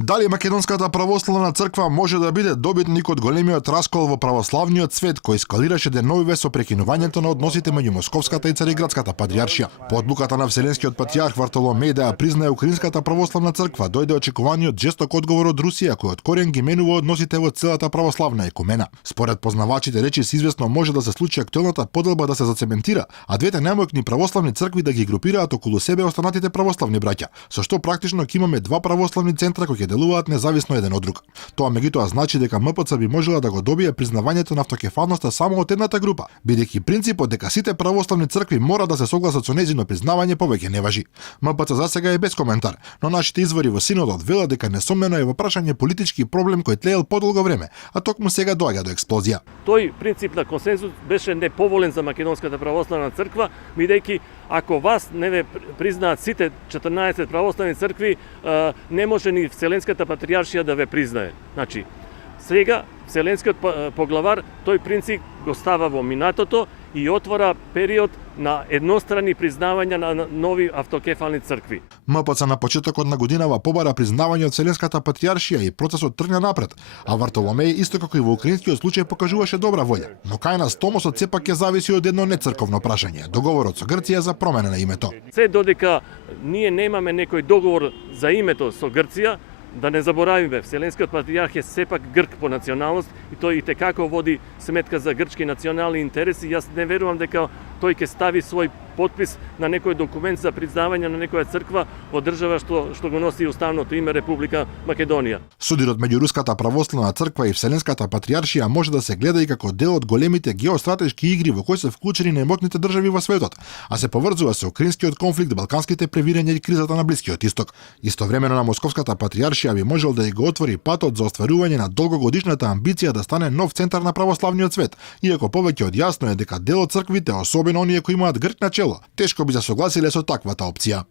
Дали Македонската православна црква може да биде добитник од големиот раскол во православниот свет кој ескалираше деновиве со прекинувањето на односите меѓу Московската и Цариградската патриаршија? По одлуката на Вселенскиот патриарх Вартоломеј да ја признае Украинската православна црква, дојде очекуваниот жесток одговор од Русија кој од корен ги менува односите во целата православна екумена. Според познавачите речи се известно може да се случи актуелната поделба да се зацементира, а двете најмоćни православни цркви да ги групираат околу себе останатите православни браќа, со што практично ќе имаме два православни центра кои ќе делуваат независно еден од друг. Тоа меѓутоа значи дека МПЦ би можела да го добие признавањето на автокефалноста само од едната група, бидејќи принципот дека сите православни цркви мора да се согласат со нејзино признавање повеќе не важи. МПЦ засега е без коментар, но нашите извори во Синодот велат дека несомнено е во прашање политички проблем кој тлеел подолго време, а токму сега доаѓа до експлозија. Тој принцип на консензус беше неповолен за Македонската православна црква, бидејќи ако вас не ве признаат сите 14 православни цркви, не може ни Вселенската патриаршија да ве признае. Значи, сега Вселенскиот поглавар тој принцип го става во минатото и отвора период на едностранни признавања на нови автокефални цркви. МПЦ на почетокот на годинава побара признавање од Вселенската патриаршија и процесот тргна напред, а Вартоломеј исто како и во украинскиот случај покажуваше добра волја. Но кај нас томосот сепак ќе зависи од едно нецрковно прашање, договорот со Грција за промена на името. Се додека ние немаме некој договор за името со Грција, да не заборавиме, Вселенскиот патриарх е сепак грк по националност и тој итекако води сметка за грчки национални интереси. Јас не верувам дека тој ќе стави свој подпис на некој документ за признавање на некоја црква во држава што го носи уставното име Република Македонија. Судирот меѓу Руската православна црква и Вселенската патриаршија може да се гледа и како дел од големите геостратешки игри во кои се вклучени најмоćните држави во светот, а се поврзува со украинскиот конфликт, балканските превирања и кризата на Блискиот исток. Истовремено на Московската патриаршија би можел да ја го отвори патот за остварување на долгогодишната амбиција да стане нов центар на православниот свет, иако повеќе од јасно е дека дел од црквите, особено оние кои имаат грк на чело, тешко би се согласиле со таквата опција.